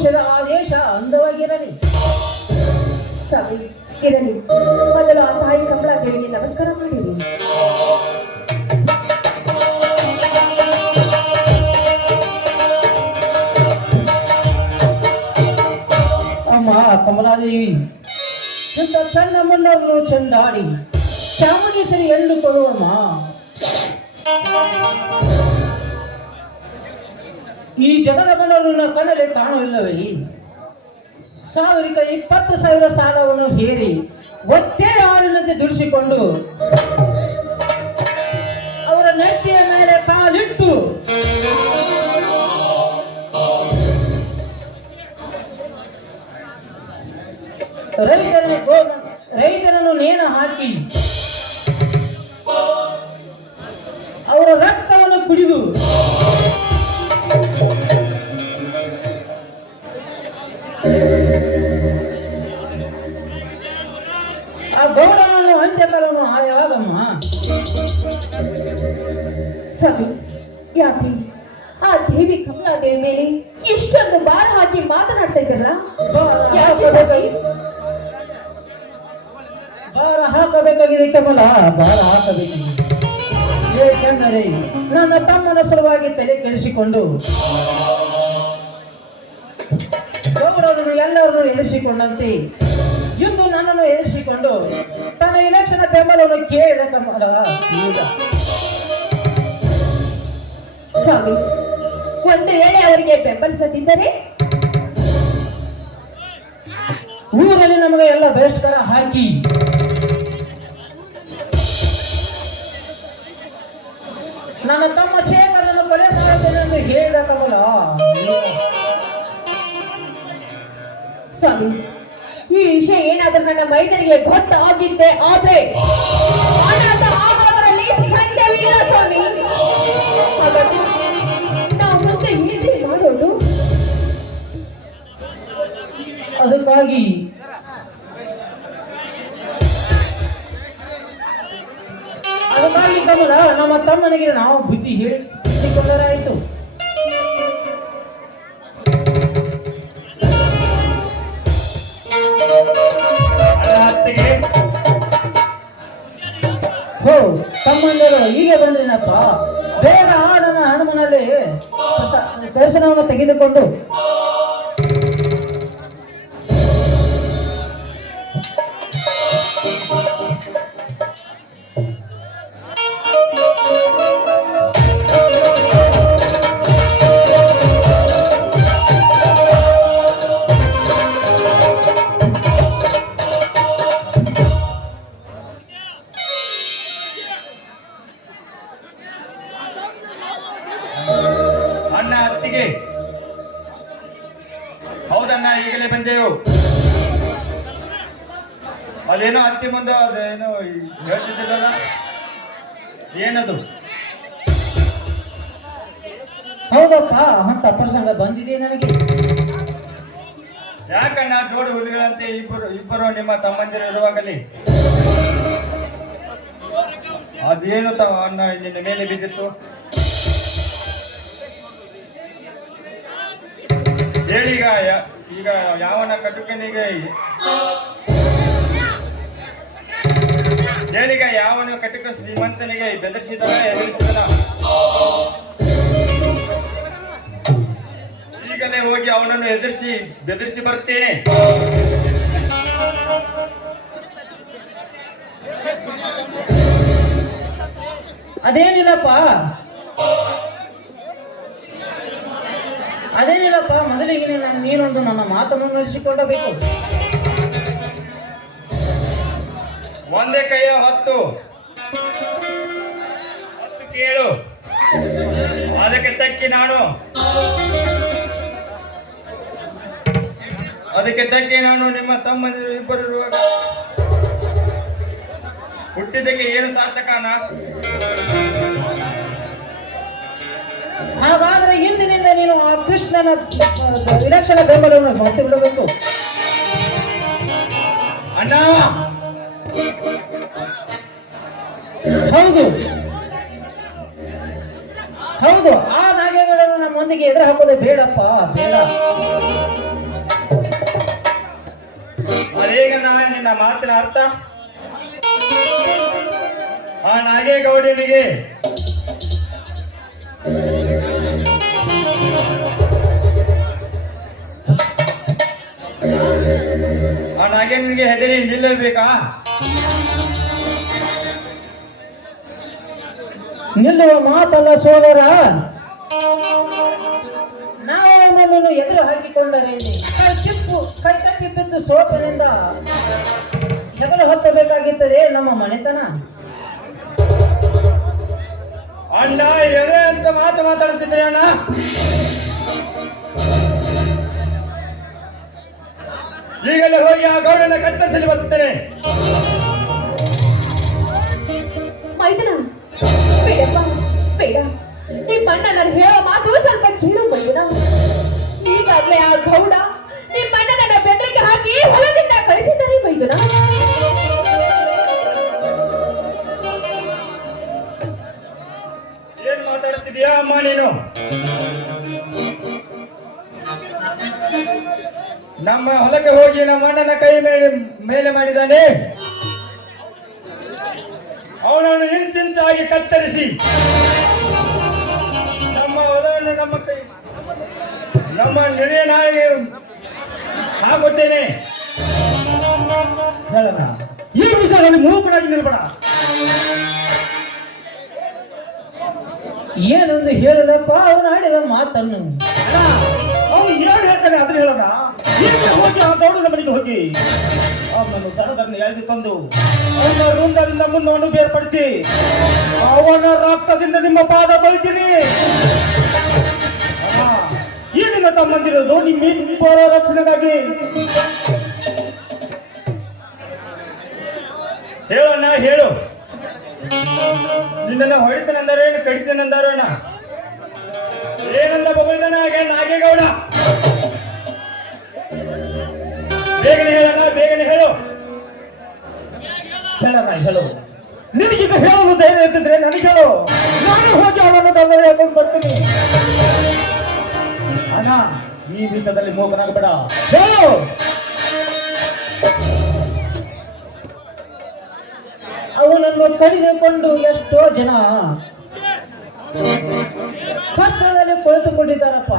ವಂಶದ ಆದೇಶ ಅಂದವಾಗಿರಲಿ. ಸ್ವಾಮಿ ಇರಲಿ, ಮೊದಲು ಆ ತಾಯಿ ಕಮಲಾದೇವಿಗೆ ನಮಸ್ಕಾರ ಮಾಡಿರಿ. ಅಮ್ಮ ಕಮಲಾದೇವಿ, ಇಂಥ ಚಂದ ಮುನ್ನವನ್ನು ಚಂದಾಡಿ ಚಾಮುಂಡೇಶ್ವರಿ ಎಳ್ಳು ಕೊಡುವಮ್ಮ. ಈ ಜಗದ ಮನವನ್ನು ಕಣ್ಣಲ್ಲಿ ಕಾಣುವುದಿಲ್ಲವೇ? 20,000 ಸಾಲವನ್ನು ಹೇರಿ ಒತ್ತೇ ಆಳಿನಂತೆ ದುಡಿಸಿಕೊಂಡು ಅವರ ನೆತ್ತಿಯ ಮೇಲೆ ಕಾಲಿಟ್ಟು ರೈತರನ್ನು ನೇಣ ಹಾಕಿ ಅವರ ರಕ್ತವನ್ನು ಕುಡಿದು ಆ ಗೌಡನನ್ನು ಅಂತ್ಯಕರನ್ನು ಆಯಾಗಮ್ಮ. ಸ್ವಾಮಿ, ಯಾಕೆ ಆ ದೇವಿ ಕಮಲಾದೇವಿ ಮೇಲೆ ಇಷ್ಟೊಂದು ಭಾರ ಹಾಕಿ ಮಾತನಾಡ್ತಾ ಇದ್ದಲ್ಲ? ಭಾರ ಹಾಕಬೇಕಾಗಿದೆ ಕಮಲ, ಭಾರ ಹಾಕಬೇಕಿದೆ. ಏಕೆಂದರೆ ನನ್ನ ತಮ್ಮನ ಸಲುವಾಗಿ ತಲೆ ಕೆಡಿಸಿಕೊಂಡು ಗೌರವವನ್ನು ಎಲ್ಲರನ್ನು ಎನಿಸಿಕೊಂಡಂತೆ ಇಂದು ನನ್ನನ್ನು ಎನಿಸಿಕೊಂಡು ತನ್ನ ಇಲೆಕ್ಷನ್ ಬೆಂಬಲವನ್ನು ಕೇಳಿದ ಕಮಲ. ಸ್ವಾಮಿ, ಒಂದು ವೇಳೆ ಅವರಿಗೆ ಬೆಂಬಲಿಸದಿದ್ದರೆ ಊರಲ್ಲಿ ನಮಗೆ ಎಲ್ಲ ಬಹಿಷ್ಕಾರ ಹಾಕಿ ನನ್ನ ತಮ್ಮ ಶೇಖರನ್ನು ಕೊಲೆ ಮಾಡುತ್ತೇನೆ ಎಂದು ಹೇಳಿದ ಕಮಲ. ಸ್ವಾಮಿ, ಈ ವಿಷಯ ಏನಾದ್ರೂ ನನ್ನ ಮೈದರಿಗೆ ಗೊತ್ತಾಗಿದ್ದೆ ಆದ್ರೆ ಅನಾಥ ಆಗೋದ್ರಲ್ಲಿ ಸಂಖ್ಯವಿಲ್ಲ ಸ್ವಾಮಿ. ಹಾಗಾಗಿ ನಾವು ಮುಂದೆ ಏನೇ ಮಾಡೋದು? ಅದಕ್ಕಾಗಿ ಕಮಲ, ನಮ್ಮ ತಮ್ಮನಿಗೆ ನಾವು ಬುದ್ಧಿ ಹೇಳಿಕೊಂಡರಾಯಿತು. ಹೋ ತಮ್ಮಂದರು ಹೀಗೆ ಬಂದ್ರಿನಪ್ಪ. ಬೇಗ ನನ್ನ ಹನುಮನಲ್ಲಿ ದರ್ಶನವನ್ನು ತೆಗೆದುಕೊಂಡು ಅಣ್ಣ ಅತ್ತಿಗೆ. ಹೌದಣ್ಣ, ಈಗಲೇ ಬಂದೆವು. ಅದೇನೋ ಅತ್ತಿ ಮುಂದೆ ಅದೇನೋ ಹೇಳ್ತಿದ್ದಲ್ಲ, ಏನದು? ಹೌದಪ್ಪ, ಅಂತ ಪ್ರಸಂಗ ಬಂದಿದೆ ನನಗೆ. ಯಾಕಣ್ಣ ಜೋಡಿ ಹುಲಿಗಳಂತೆ ಇಬ್ಬರು ನಿಮ್ಮ ತಮ್ಮಂದಿರು ಇರುವಾಗಲೇ ಅದೇನು ಅಣ್ಣ ನಿನ್ನ ಮೇಲೆ ಬಿದ್ದಿತ್ತು? ಹೇಳೀಗ, ಈಗ ಯಾವನ ಕಟುಕನಿಗೆ ಹೇಳೀಗ ಯಾವನ ಕಟುಕ ಶ್ರೀಮಂತನಿಗೆ ಬೆದರಿಸಿದನ ಎದುರಿಸಿದನ? ಈಗಲೇ ಹೋಗಿ ಅವನನ್ನು ಬೆದರಿಸಿ ಬರುತ್ತೇನೆ. ಅದೇನಿಲ್ಲಪ್ಪ, ಮೊದಲಿಗೆ ನೀನೊಂದು ನನ್ನ ಮಾತನ್ನು ನಡೆಸಿಕೊಳ್ಳಬೇಕು. ಒಂದೇ ಕೈಯ ಹೊತ್ತು ಕೇಳು. ಅದಕ್ಕೆ ತಕ್ಕಿ ನಾನು ನಿಮ್ಮ ತಮ್ಮಂದಿರು ಇಬ್ಬರು ಇರುವಾಗ ಹುಟ್ಟಿದ್ದಕ್ಕೆ ಏನು ಸಾರ್ಥಕನ? ಹಾಗಾದ್ರೆ ಇಂದಿನಿಂದ ನೀನು ಆ ಕೃಷ್ಣನ ವಿಲಕ್ಷಣ ಬೆಂಬಲವನ್ನು ಮತ್ತೆ ಬಿಡಬೇಕು. ಅಣ್ಣ, ಹೌದು, ಆ ನಾಗೇಗೌಡರು ನಮ್ಮೊಂದಿಗೆ ಎದುರು ಹಾಕೋದು ಬೇಡಪ್ಪ, ಬೇಡ. ನಿನ್ನ ಮಾತಿನ ಅರ್ಥ? ಆ ನಾಗೇಗೌಡನಿಗೆ ನಿನಗೆ ಹೆದರಿ ನಿಲ್ಲಬೇಕಾ? ನಿಲ್ಲುವ ಮಾತಲ್ಲ ಸೋದರ. ನಾವು ಅವನನ್ನು ಎದುರು ಹಾಕಿಕೊಂಡರೆ ಕೈ ತಪ್ಪಿ ಬಿದ್ದು ಸೋಪಿನಿಂದ ಹೆಗಲು ಹೊತ್ತಬೇಕಾಗುತ್ತದೆ ನಮ್ಮ ಮನೆತನ. ಅಣ್ಣ ಎದೆ ಅಂತ ಮಾತಾಡ್ತಿದ್ರೆ ಅಣ್ಣ. ಈಗಲೇ ಹೋಗಿ ಆ ಗೌಡನ ಕತ್ತರಿಸಲಿ ಬರ್ತೇನೆ. ಮೈದನ ಬೇಡಪ್ಪ ಬೇಡ. ನಿಮ್ಮ ಅಣ್ಣನ ಹೇಳೋ ಮಾತು ಸ್ವಲ್ಪ ಕೇಳು ಮೈದನ. ಈಗಾಗಲೇ ಆ ಗೌಡ ನಿಮ್ಮ ಅಣ್ಣನ ಬೆದರಿಕೆ ಹಾಕಿ ಹೊಲದಿಂದ ಕಳಿಸಿದ್ದಾರೆ ಮೈದನ. ಏನ್ ಮಾತಾಡ್ತಿದ್ಯಾ ಅಮ್ಮ ನೀನು? ನಮ್ಮ ಹೊಲಕ್ಕೆ ಹೋಗಿ ನಮ್ಮ ಅಣ್ಣನ ಕೈ ಮೇಲೆ ಮಾಡಿದ್ದಾನೆ. ಅವನನ್ನು ಇಂಚಿಂಚಾಗಿ ಕತ್ತರಿಸಿ ನಮ್ಮ ಹೊಲವನ್ನು ನಮ್ಮ ನಿರ್ಣಯ ಆಗುತ್ತೇನೆ. ಹೇಳೋಣ, ಈ ವಿಷಯದಲ್ಲಿ ಮೂಕರಾಗಿ ನಿಲ್ಬೇಡ. ಏನೊಂದು ಹೇಳಲಪ್ಪ ಅವನು ಆಡಿದ ಮಾತನ್ನು. ಅವನು ಏನು ಹೇಳ್ತಾನೆ ಅದನ್ನ ಹೇಳೋಣ. ಈಗ ಹೋಗಿ ಆ ಗೌಡನ ಮನೆಗೆ ಹೋಗಿ ಅವನನ್ನು ದರದನ್ನು ಎಳೆದು ತಂದು ಅವನ ರುಂಡದಿಂದ ಮುನ್ನವನ್ನು ಬೇರ್ಪಡಿಸಿ ಅವನ ರಕ್ತದಿಂದ ನಿಮ್ಮ ಪಾದ ತೊಳಿತೀನಿ. ಈ ನಿನ್ನ ತಮ್ಮಂದಿರೋದು ನಿಮ್ಮಿಬ್ಬರ ರಕ್ಷಣೆಗಾಗಿ. ಹೇಳೋಣ ಹೇಳು. ನಿನ್ನನ್ನು ಹೊಡಿತನಂದಾರೇನು ಕಡಿತನಂದಾರೋಣ? ಏನಂದ ಬಗಳಿದಾನ ನಾಗೇಗೌಡ? ಬೇಗನೆ ಹೇಳೋಣ, ಬೇಗನೆ ಹೇಳು. ಹೇಳೋಣ ಹೇಳು. ನಿನಗೀಗ ಹೇಳಲು ಧೈರ್ಯ ಇದ್ದಿದ್ರೆ ನನಗೆ ಹೇಳು. ನಾನು ಹೋಗಿ ಅವನನ್ನು ತೊಂದರೆ ಹೇಳ್ಕೊಂಡು ಬರ್ತೀನಿ. ಅಣ್ಣ ಈ ವಿಷಯದಲ್ಲಿ ಮೂಕನಾಗಬೇಡ, ಹೇಳು. ಅವನನ್ನು ಕಡಿದುಕೊಂಡು ಎಷ್ಟೋ ಜನ ಕಷ್ಟದಲ್ಲಿ ಕುಳಿತುಕೊಂಡಿದ್ದಾರಪ್ಪ.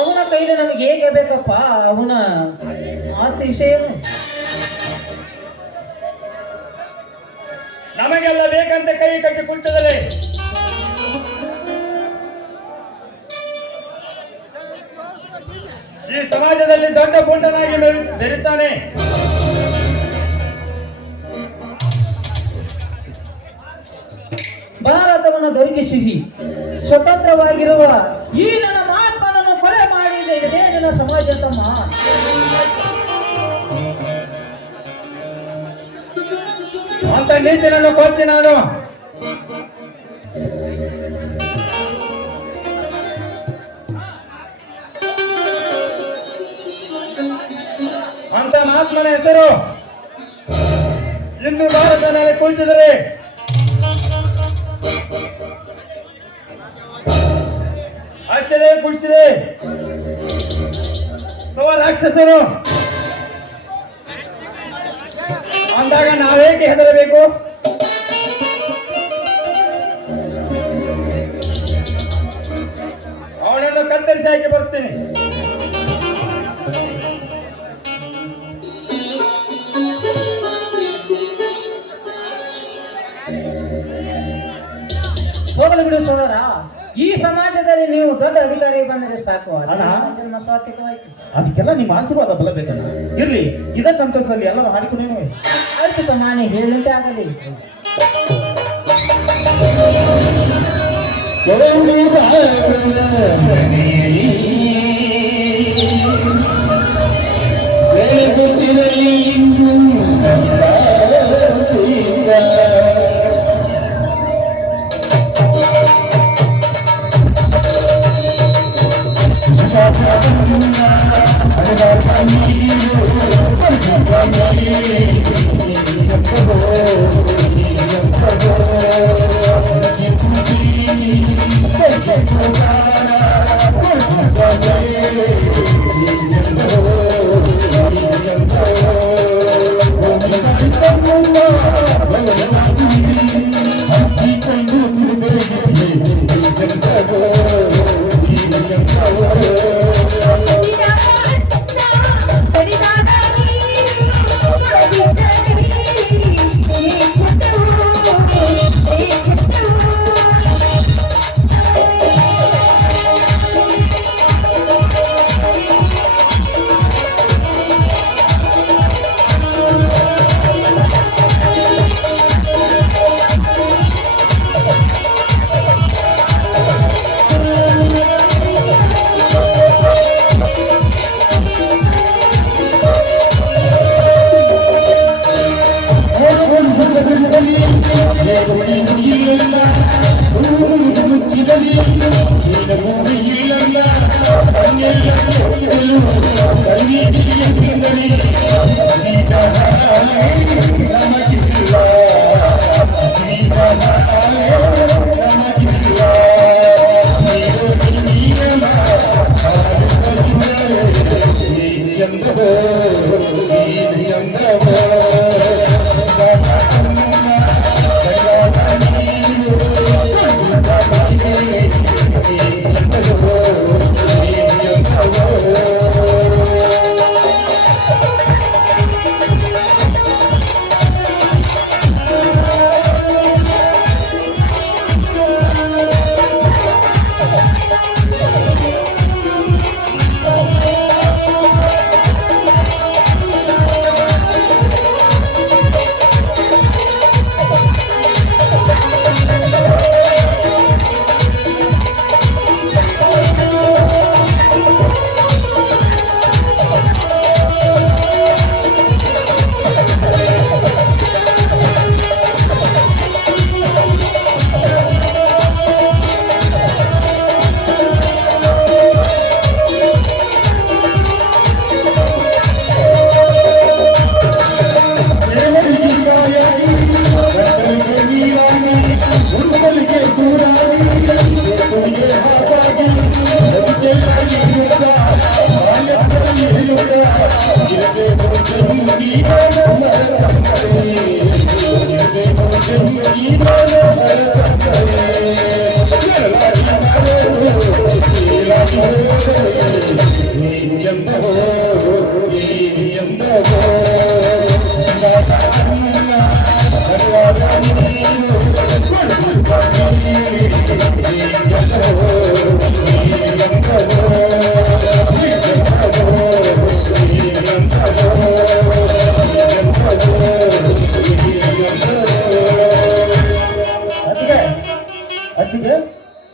ಅವನ ಕೈಲಿ ನಮಗೆ ಹೇಗೆ ಬೇಕಪ್ಪ ಅವನ ಆಸ್ತಿ ವಿಷಯ. ನಮಗೆಲ್ಲ ಬೇಕಂತ ಕೈ ಕಟ್ಟಿ ಕುಳಿತದಲ್ಲಿ ಈ ಸಮಾಜದಲ್ಲಿ ದೊಡ್ಡ ಪುಂಡನಾಗಿ ಬೆರೀತಾನೆ. ಭಾರತವನ್ನು ದೊರಕಿಸಿ ಸ್ವತಂತ್ರವಾಗಿರುವ ಈ ನನ್ನ ಮಹಾತ್ಮನನ್ನು ಕೊಲೆ ಮಾಡಿದೆ ಇದೇ ನನ್ನ ಸಮಾಜ ತಮ್ಮ. ಅಂತ ನೀತಿನನ್ನು ಕೊಚ್ಚಿ ನಾನು ಅಂತ ಮಹಾತ್ಮನ ಹೆಸರು ಇಂದು ಭಾರತದಲ್ಲಿ ಕುಳಿತಿದರೆ ಅಷ್ಟೇ ಕುಡಿಸಿದೆ ರಾಕ್ಷಸರು ಅಂದಾಗ ನಾವೇಕೆ ಹೆದರಬೇಕು? ಅವನನ್ನು ಕತ್ತರಿಸಿ ಹಾಕಿ ಬರ್ತೀನಿ. ಹೋಗಲು ಬಿಡು ಸೋದರ. ಈ ಸಮಾಜದಲ್ಲಿ ನೀವು ದೊಡ್ಡ ಅಧಿಕಾರಿ ಬಂದರೆ ಸಾಕು. ಅಣ್ಣ, ಜನ್ಮ ಸ್ವಾರ್ಥಕವಾಯ್ತು. ಅದಕ್ಕೆಲ್ಲ ನಿಮ್ಮ ಆಶೀರ್ವಾದ ಬಲಬೇಕಣ್ಣ. ಇರ್ಲಿ, ಇದೇ ಸಂತೋಷದಲ್ಲಿ ಎಲ್ಲರೂ ಹಾಡಿಕೊಂಡೇನು. ಆಯ್ತು ತಮ್ಮ, ನೀ ಹೇಳಿದಂತೆ ಆಗಲಿ. Thank you.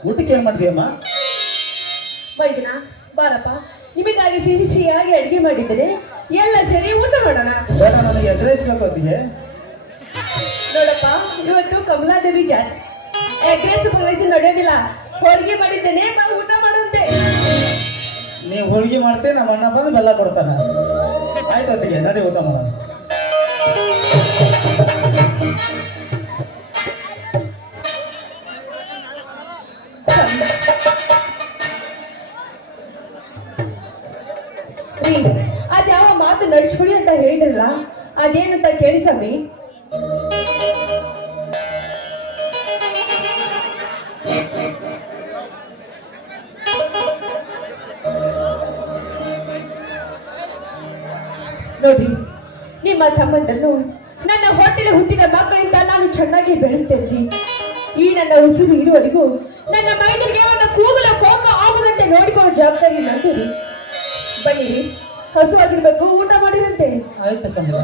ಊಟಕ್ಕೆ ಏನ್ ಮಾಡಿದೆಯಮ್ಮ? ಮೈದಿನ ಬಾರಪ್ಪ, ನಿಮಗಾಗಿ ಸಿಹಿಯಾಗಿ ಅಡಿಗೆ ಮಾಡಿದ್ದೇನೆ, ಎಲ್ಲ ಸರಿ ಊಟ ಮಾಡೋಣ. ಬೇಡ, ನನಗೆ ಎಗ್ರೈಸ್ಬೇಕು ಅತ್ತಿಗೆ. ನೋಡಪ್ಪ, ಇವತ್ತು ಕಮಲಾದೇವಿ ಜಾತಿ, ಎಗ್ರೆಸ್ ಬಗ್ರೆಸ್ ನಡೆಯೋದಿಲ್ಲ. ಹೋಳಿಗೆ ಮಾಡಿದ್ದೇನೆ, ಬಾ ಊಟ ಮಾಡುವಂತೆ. ನೀವು ಹೋಳಿಗೆ ಮಾಡ್ತೇ, ನಮ್ಮ ಅಣ್ಣ ಬಂದು ಬೆಲ್ಲ ಕೊಡ್ತಾನ. ಆಯ್ತು ಅತ್ತಿಗೆ, ನಡಿ ಊಟ ಮಾಡೋಣ. ಅದ್ಯಾವ ಮಾತು ನಡೆಸ್ಕೊಡಿ ಅಂತ ಹೇಳಿದ್ರಲ್ಲ, ಅದೇನಂತ ಕೇಳಿ ಸ್ವಾಮಿ. ನೋಡ್ರಿ, ನಿಮ್ಮ ತಮ್ಮಂದನ್ನು ನನ್ನ ಹೊಟ್ಟೆಲೆ ಹುಟ್ಟಿದ ಮಕ್ಕಳಿಂದ ನಾನು ಚೆನ್ನಾಗಿ ಬೆಳೆಸ್ತೇನೆ. ಈ ನನ್ನ ಉಸಿರು ಇರುವವರೆಗೂ ನನ್ನ ಮೈದರಿಗೆ ಒಂದು ಕೂಗಲ ಕೋಕ ಆಗುದಂತೆ ನೋಡಿಕೊಳ್ಳೋ ಜವಾಬ್ದಾರಿ ನಂದು. ಬನ್ನಿರಿ, ಹಸು ಆಗಿರ್ಬೇಕು, ಊಟ ಮಾಡಿರಂತೆ. ಆಯ್ತು ಕಮಲ.